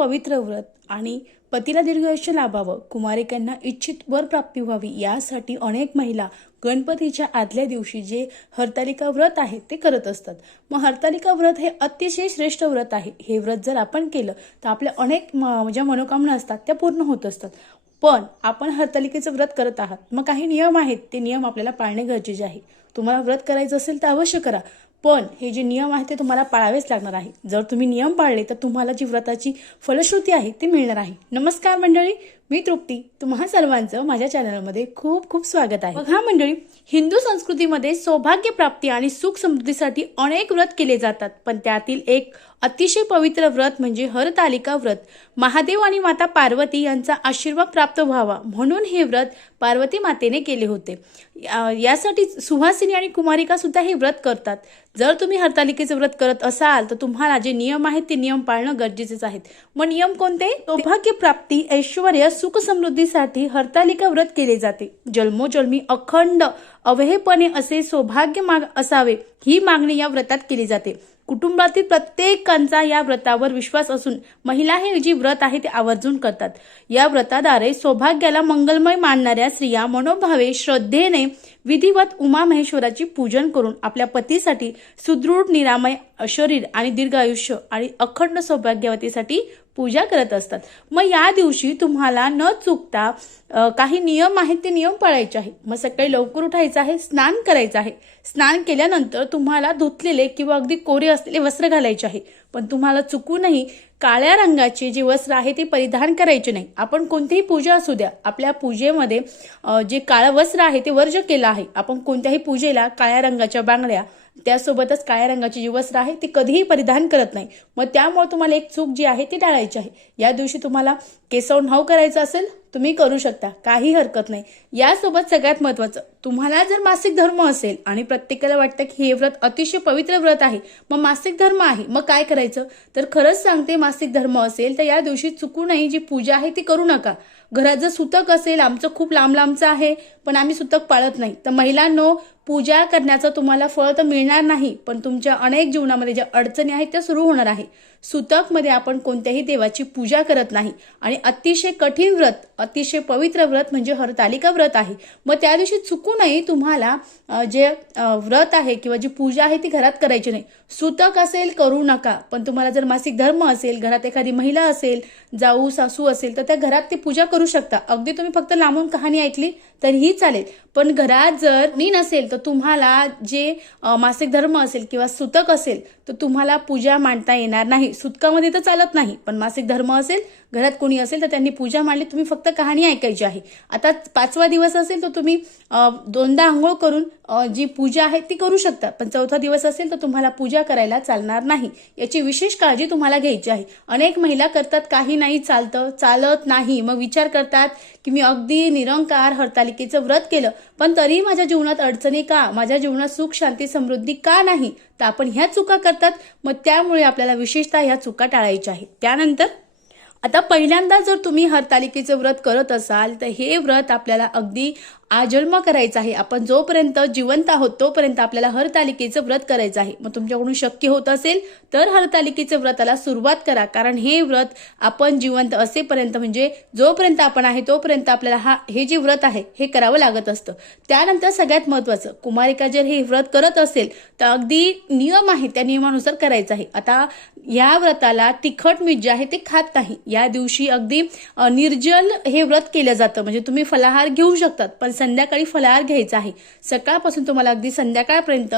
पवित्र व्रत आणि पतीला दीर्घ आयुष्य लाभावं. कुमारिकांना इच्छित वर प्राप्ती व्हावी. यासाठी अनेक महिला गणपतीच्या आदल्या दिवशी जे हरतालिका व्रत आहे ते करत असतात. मग हरतालिका व्रत हे अतिशय श्रेष्ठ व्रत आहे. हे व्रत जर आपण केलं तर आपल्या अनेक म- ज्या मनोकामना असतात त्या पूर्ण होत असतात. पण आपण हरतालिकेचं व्रत करत आहात. मग काही नियम आहेत. ते नियम आपल्याला पाळणे गरजेचे आहे. तुम्हाला व्रत करायचं असेल तर अवश्य करा. पण हे जे नियम आहेत ते तुम्हाला पाळावेच लागणार आहे. जर तुम्ही नियम पाळले तर तुम्हाला जी व्रताची फलश्रुती आहे ती मिळणार आहे. नमस्कार मंडळी मी तृप्ती. तुम्हा सर्वांचं माझ्या चॅनलमध्ये खूप खूप स्वागत आहे. बघा मंडळी हिंदू संस्कृतीमध्ये सौभाग्य प्राप्ती आणि सुख समृद्धीसाठी अनेक व्रत केले जातात. पण त्यातील एक अतिशय पवित्र व्रत म्हणजे हरतालिका व्रत. महादेव आणि माता पार्वती यांचा आशीर्वाद प्राप्त व्हावा म्हणून हे व्रत पार्वती मातेने केले होते. यासाठी सुहासिनी आणि कुमारिका सुद्धा हे व्रत करतात. जर तुम्ही हरतालिकेचे व्रत करत असाल तर तुम्हाला जे नियम आहेत ते नियम पाळणं गरजेचेच आहेत. मग नियम कोणते? सौभाग्य प्राप्ती ऐश्वर सुख समृद्धीसाठी हरतालिका व्रत केले जाते. जन्मोजन्मी अखंड अवहेपणे असे सौभाग्य माग असावे ही मागणी या व्रतात केली जाते. कुटुंबातील प्रत्येकांचा या व्रतावर विश्वास असून महिला हे जी व्रत आहे ते आवर्जून करतात. या व्रताद्वारे सौभाग्याला मंगलमय मानणाऱ्या स्त्रिया मनोभावे श्रद्धेने विधिवत उमा महेश्वराची पूजन करून आपल्या पतीसाठी सुदृढ निरामय शरीर आणि दीर्घ आयुष्य आणि अखंड सौभाग्यवतीसाठी पूजा करत असतात. मग या दिवशी तुम्हाला न चुकता काही नियम आहेत ते नियम पाळायचे आहे मग सकाळी लवकर उठायचं आहे स्नान करायचं आहे. स्नान केल्यानंतर तुम्हाला धुतलेले किंवा अगदी कोरे असलेले वस्त्र घालायचे आहे. पण तुम्हाला चुकूनही काळ्या रंगाचे जे वस्त्र आहे ते परिधान करायचे नाही. आपण कोणतीही पूजा असू द्या. आपल्या पूजेमध्ये जे काळं वस्त्र आहे ते वर्ज केलं आहे. आपण कोणत्याही पूजेला काळ्या रंगाच्या बांगड्या त्यासोबतच काळ्या रंगाची जी वस्त्र आहे ती कधीही परिधान करत नाही. मग त्यामुळे तुम्हाला एक चूक जी आहे ती टाळायची आहे. या दिवशी तुम्हाला केसव नाव करायचं असेल तुम्ही करू शकता. काही हरकत नाही. यासोबत सगळ्यात महत्वाचं तुम्हाला जर मासिक धर्म असेल आणि प्रत्येकाला वाटतं की हे व्रत अतिशय पवित्र व्रत आहे मग मासिक धर्म आहे. मग काय करायचं? तर खरंच सांगते मासिक धर्म असेल तर या दिवशी चुकूनही जी पूजा आहे ती करू नका. घरात जर सुतक असेल आमचं खूप लांब लांबचं आहे पण आम्ही सुतक पाळत नाही. तर महिलांनो पूजा करण्याचं तुम्हाला फळ तर मिळणार नाही पण तुमच्या अनेक जीवनामध्ये ज्या अडचणी आहेत त्या सुरू होणार आहे. सुतकमध्ये आपण कोणत्याही देवाची पूजा करत नाही. आणि अतिशय कठीण व्रत अतिशय पवित्र व्रत म्हणजे हरतालिका व्रत आहे. मग त्या दिवशी चुकूनही तुम्हाला जे व्रत आहे किंवा जी पूजा आहे ती घरात करायची नाही. सुतक असेल करू नका. पण तुम्हाला जर मासिक धर्म असेल घरात एखादी महिला असेल जाऊ सासू असेल तर त्या घरात ती पूजा करू शकता. अगदी तुम्ही फक्त लांबून कहाणी ऐकली तरीही चालेल. पण घरात जर मी नसेल तर तुम्हाला जे मासिक धर्म असेल किंवा सुतक असेल तर तुम्हाला पूजा मांडता येणार नाही. सुतकामध्ये तर चालत नाही पण मासिक धर्म असेल घरात कोणी असेल तर त्यांनी पूजा मांडली तुम्ही फक्त कहाणी ऐकायची आहे. आता पाचवा दिवस असेल तर तुम्ही दोनदा आंघोळ करून जी पूजा आहे ती करू शकता. पण चौथा दिवस असेल तर तुम्हाला पूजा करायला चालणार नाही. याची विशेष काळजी तुम्हाला घ्यायची आहे. अनेक महिला करतात काही नाही चालतं चालत नाही. मग विचार करतात की मी अगदी निरंकार हरतालिकेचं व्रत केलं पण तरी माझ्या जीवनात अडचणी का? माझ्या जीवनात सुख शांती समृद्धी का नाही? तर आपण ह्या चुका करतात. मग त्यामुळे आपल्याला विशेषतः ह्या चुका टाळायच्या आहेत. त्यानंतर आता पहिल्यांदा जर तुम्ही हरतालिकेचं व्रत करत असाल तर हे व्रत आपल्याला अगदी आजन्म करायचा आहे. आपण जोपर्यंत जिवंत आहोत तोपर्यंत आपल्याला हरतालिकेचं व्रत करायचं आहे. मग तुमच्याकडून शक्य होत असेल तर हरतालिकेचं व्रताला सुरुवात करा. कारण हे व्रत आपण जिवंत असेपर्यंत म्हणजे जोपर्यंत आपण आहे तोपर्यंत आपल्याला हा हे जे व्रत आहे हे करावं लागत असतं. त्यानंतर सगळ्यात महत्वाचं कुमारिका जर हे व्रत करत असेल तर अगदी नियम आहे त्या नियमानुसार करायचं आहे. आता या व्रताला तिखट मीठ जे आहे ते खात नाही. या दिवशी अगदी निर्जल हे व्रत केलं जातं. म्हणजे तुम्ही फलाहार घेऊ शकतात पण संध्याकाळी फलाहार घ्यायचा आहे. सकाळपासून तुम्हाला अगदी संध्याकाळपर्यंत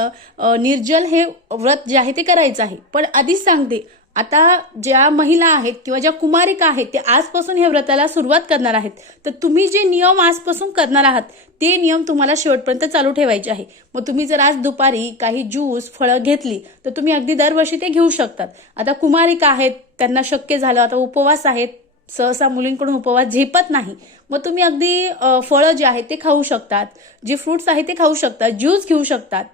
निर्जल हे व्रत जे आहे ते करायचं आहे. पण आधीच सांगते आता ज्या महिला आहेत किंवा ज्या कुमारिका आहेत ते आजपासून हे व्रताला सुरुवात करणार आहेत. तर तुम्ही जे नियम आजपासून करणार आहात ते नियम तुम्हाला शेवटपर्यंत चालू ठेवायचे आहे. मग तुम्ही जर आज दुपारी काही ज्यूस फळं घेतली तर तुम्ही अगदी दरवर्षी ते घेऊ शकतात. आता कुमारिका आहेत त्यांना शक्य झालं आता उपवास आहेत सहसा मुलींकडून उपवास झेपत नाही. मग तुम्ही अगदी फळं जे आहेत ते खाऊ शकतात. जे फ्रुट्स आहेत ते खाऊ शकतात. ज्यूस घेऊ शकतात.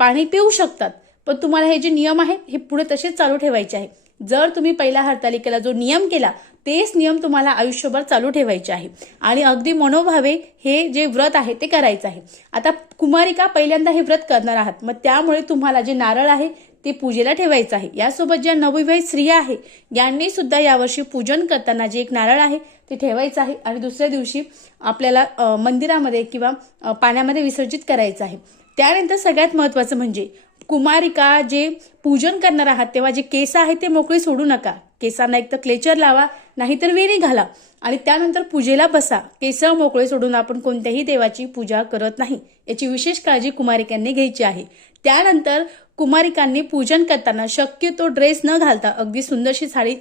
पाणी पिऊ शकतात. पण तुम्हाला हे जे नियम आहेत हे पुढे तसेच चालू ठेवायचे आहे. जर तुम्ही पहिल्या हरतालिकेला जो नियम केला तेच नियम तुम्हाला आयुष्यभर चालू ठेवायचे आहे. आणि अगदी मनोभावे हे जे व्रत आहे ते करायचं आहे. आता कुमारिका पहिल्यांदा हे व्रत करणार आहात. मग त्यामुळे तुम्हाला जे नारळ आहे ते पूजेला ठेवायचं आहे. यासोबत ज्या नवविवाहित स्त्रिया आहे यांनी सुद्धा यावर्षी पूजन करताना जे एक नारळ आहे ते ठेवायचं आहे आणि दुसऱ्या दिवशी आपल्याला मंदिरामध्ये किंवा पाण्यामध्ये विसर्जित करायचं आहे. त्यानंतर सगळ्यात महत्त्वाचं म्हणजे कुमारिका जे पूजन करणार आहात तेव्हा जे केस आहेत ते मोकळे सोडू नका. केसांना एक तर क्लेचर लावा नाहीतर वेणी घाला. आणि त्यानंतर पूजेला बसा. केस मोकळे सोडून आपण कोणत्याही देवाची पूजा करत नाही. याची विशेष काळजी कुमारिकांनी घ्यायची आहे. त्यानंतर कुमारिकांनी पूजन करताना शक्यतो ड्रेस न घालता अगदी सुंदरशी साडी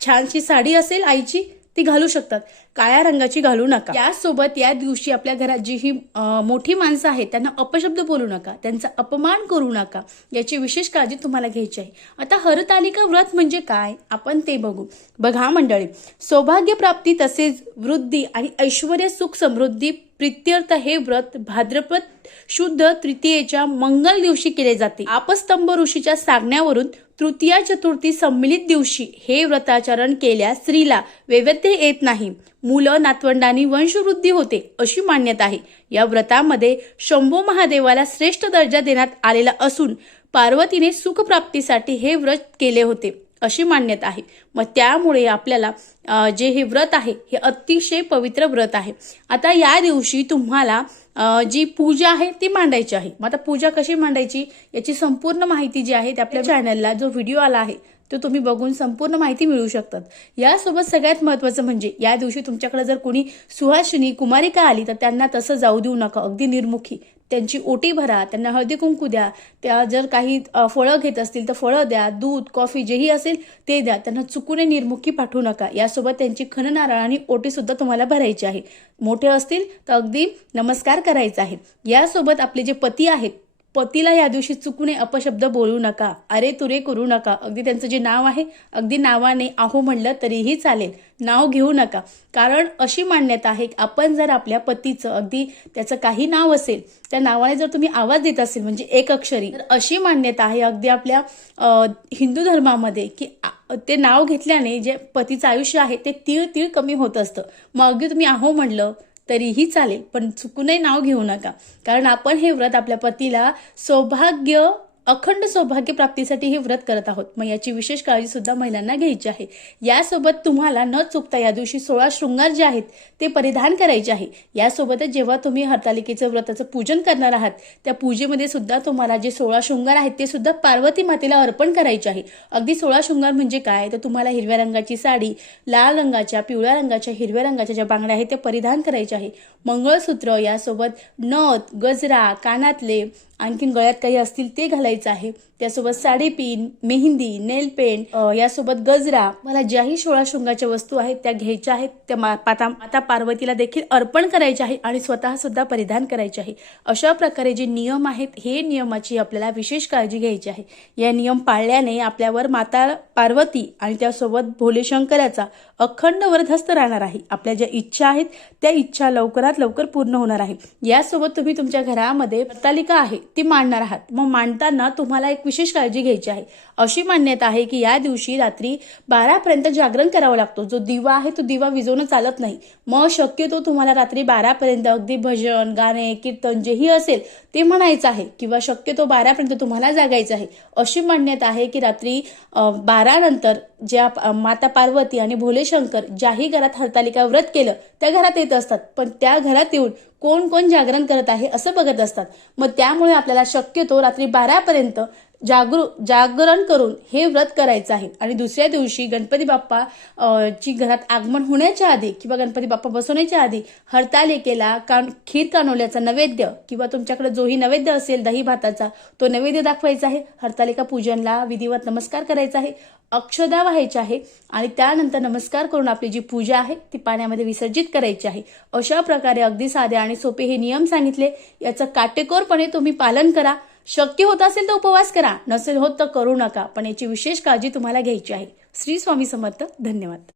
छानशी साडी असेल आईची ती घालू शकतात. काळ्या रंगाची घालू नका. यासोबत या दिवशी आपल्या घरात जी ही मोठी माणसं आहेत त्यांना अपशब्द बोलू नका. त्यांचा अपमान करू नका. याची विशेष काळजी तुम्हाला घ्यायची आहे. आता हरतालिका व्रत म्हणजे काय? आपण ते बघू. बघा मंडळी. सौभाग्य प्राप्ती तसेच वृद्धी आणि ऐश्वर सुख समृद्धी प्रित्यर्थ हे व्रत भाद्रपद शुद्ध तृतीयेच्या मंगल दिवशी केले जाते. आपस्तंभ ऋषीच्या सांगण्यावरून तृतीया चतुर्थी संमिलित दिवशी हे व्रताचरण केल्यास स्त्रीला वैविध्य येत नाही. मुलं नातवंडांनी वंशवृद्धी होते अशी मान्यता आहे. या व्रतामध्ये शंभू महादेवाला श्रेष्ठ दर्जा देण्यात आलेला असून पार्वतीने सुखप्राप्तीसाठी हे व्रत केले होते. अशी मान्यता आहे. मग त्यामुळे आपल्याला जे हे व्रत आहे हे अतिशय पवित्र व्रत आहे. आता या दिवशी तुम्हाला जी पूजा आहे ती मांडायची आहे. मग आता पूजा कशी मांडायची याची संपूर्ण माहिती जी आहे ते आपल्या चॅनलला जो व्हिडिओ आला आहे तो तुम्ही बघून संपूर्ण माहिती मिळवू शकतात. यासोबत सगळ्यात महत्त्वाचं म्हणजे या दिवशी तुमच्याकडे जर कोणी सुहासिनी कुमारिका आली तर त्यांना तसं जाऊ देऊ नका. अगदी निर्मुखी. त्यांची ओटी भरा त्यांना हळदी कुंकू द्या त्या जर काही फळं घेत असतील तर फळं द्या दूध कॉफी जेही असेल ते द्या त्यांना चुकूने निर्मुखी पाठवू नका. यासोबत त्यांची खन नारळ आणि ओटी सुद्धा तुम्हाला भरायची आहे. मोठे असतील तर अगदी नमस्कार करायचा आहे. यासोबत आपले जे पती आहेत पतीला या दिवशी चुकूने अपशब्द बोलू नका. अरे तुरे करू नका. अगदी त्यांचं जे नाव आहे अगदी नावाने आहो म्हणलं तरीही चालेल. नाव घेऊ नका. कारण अशी मान्यता आहे की आपण जर आपल्या पतीचं अगदी त्याचं काही नाव असेल त्या नावाने जर तुम्ही आवाज देत असेल म्हणजे एक अक्षरी तर अशी मान्यता आहे अगदी आपल्या हिंदू धर्मामध्ये की ते नाव घेतल्याने जे पतीचं आयुष्य आहे ते तीळ तीळ कमी होत असतं. मग अगदी तुम्ही आहो म्हणलं तरीही चालेल. पण चुकूनही नाव घेऊ नका. कारण आपण हे व्रत आपल्या पतीला सौभाग्य अखंड सौभाग्य प्राप्तीसाठी हे व्रत करत आहोत. मग याची विशेष काळजी सुद्धा महिलांना घ्यायची आहे. यासोबत तुम्हाला न चुकता या दिवशी सोळा शृंगार जे आहेत ते परिधान करायचे आहे. यासोबतच जेव्हा तुम्ही हरतालिकेचं व्रताचं पूजन करणार आहात त्या पूजेमध्ये सुद्धा तुम्हाला जे सोळा शृंगार आहेत ते सुद्धा पार्वती मातेला अर्पण करायचे आहे. अगदी सोळा शृंगार म्हणजे काय? तर तुम्हाला हिरव्या रंगाची साडी लाल रंगाच्या पिवळ्या रंगाच्या हिरव्या रंगाच्या ज्या बांगड्या आहेत त्या परिधान करायच्या आहे. मंगळसूत्र यासोबत नथ गजरा कानातले आणखीन गळ्यात काही असतील ते घालायचं आहे. त्यासोबत साडेपिन मेहंदी नेल पेंट यासोबत गजरा. मला ज्याही सोळा शृंगाच्या वस्तू आहेत त्या घ्यायच्या आहेत. त्या मा- माता माता पार्वतीला देखील अर्पण करायचे आहे आणि स्वतः सुद्धा परिधान करायचे आहे. अशा प्रकारे जे नियम आहेत हे नियमाची आपल्याला विशेष काळजी घ्यायची आहे. या नियम पाळल्याने आपल्यावर माता पार्वती आणि त्यासोबत भोले शंकराचा अखंड वरधस्त राहणार आहे. आपल्या ज्या इच्छा आहेत त्या इच्छा लवकरात लवकर पूर्ण होणार आहे. यासोबत तुम्ही तुमच्या घरामध्ये पत्तालिका आहे. ती मांडणार आहात. मग मांडताना तुम्हाला एक विशेष काळजी घ्यायची आहे. अशी मान्यता आहे की या दिवशी रात्री बारापर्यंत जागरण करावा लागतो. जो दिवा आहे तो दिवा विजवणं चालत नाही. मग शक्यतो तुम्हाला रात्री बारापर्यंत अगदी भजन गाणे कीर्तन जेही असेल ते म्हणायचं आहे किंवा शक्यतो बारापर्यंत तुम्हाला जागायचं आहे. अशी मान्यता आहे की रात्री बारानंतर ज्या माता पार्वती आणि भोले शंकर ज्याही घरात हरतालिका व्रत केलं त्या घरात येत असतात. पण त्या घरात येऊन कोण कोण जागरण करत आहे असं बघत असतात. मग त्यामुळे आपल्याला शक्यतो रात्री बारापर्यंत जागृ जागरण करून हे व्रत करायचं आहे. आणि दुसऱ्या दिवशी गणपती बाप्पा ची घरात आगमन होण्याच्या आधी किंवा गणपती बाप्पा बसवण्याच्या आधी हरतालिकेला कान खीर कानवल्याचा नैवेद्य किंवा तुमच्याकडे जोही नैवेद्य असेल दही भाताचा तो नैवेद्य दाखवायचा आहे. हरतालिका पूजनला विधिवत नमस्कार करायचा आहे. अक्षदा व्हायची आहे आणि त्यानंतर नमस्कार करून आपली जी पूजा आहे ती पाण्यामध्ये विसर्जित करायची आहे. अशा प्रकारे अगदी साधे आणि सोपे हे नियम सांगितले. याचं काटेकोरपणे तुम्ही पालन करा. शक्य होत असेल तर उपवास करा नसेल होत तर करू नका पण याची विशेष काळजी तुम्हाला घ्यायची आहे. श्री स्वामी समर्थ धन्यवाद.